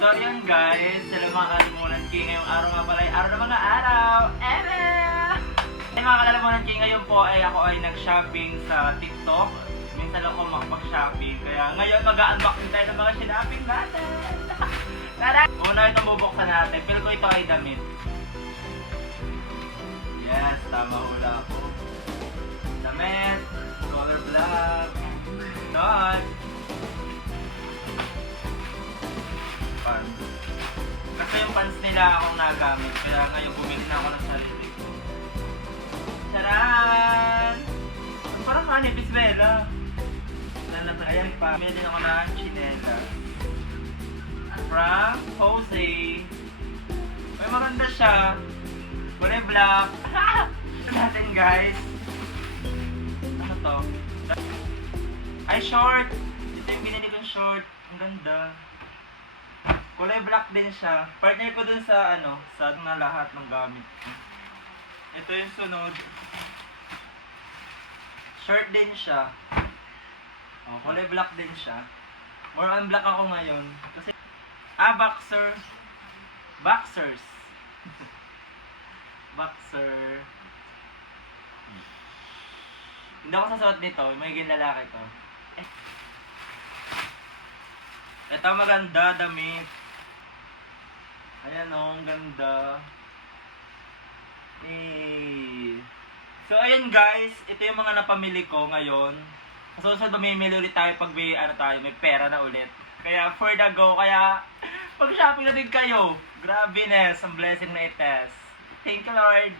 So yun guys, sila mga Kalalamunan King ngayong araw nga pala ay araw ng mga araw. Ay mga Kalalamunan King, ngayon po ay ako ay nag-shopping sa TikTok. Minsan ako makapag-shopping, kaya ngayon mag-unboxing tayo ng mga shopping natin. Tara! Una itong bubuksan natin, pero ko ito ay damit. Yes, tama hula ako. Damit, color black, dot. Pants. Kasi yung pants nila akong nagamit, kaya ngayon bumili na ako ng sarili ko. Charan! Parang kanya, bisbela. Ayan pa, bumili din ako ng chinela. From Jose. May maganda siya. Kulay black. Ito natin guys. Ano to? Ay, short! Ito yung binili kong short. Ang ganda. Kulay black din siya. Partner ko dun sa sa lahat ng gamit ko. Ito yung sunod. Short din siya. Oh, kulay black din siya. More on black ako ngayon. Kasi, boxer. Boxers. Boxer. Hindi ako sasuot nito. May lalaki to. Ito maganda, damit. Ayan o, ang ganda. So, ayan guys. Ito yung mga napamili ko ngayon. So, mamimili ulit tayo pag may pera na ulit. Kaya, for the go. Kaya, pag-shopping na din kayo. Grabe, Ness. Ang blessing na ites. Thank you, Lord.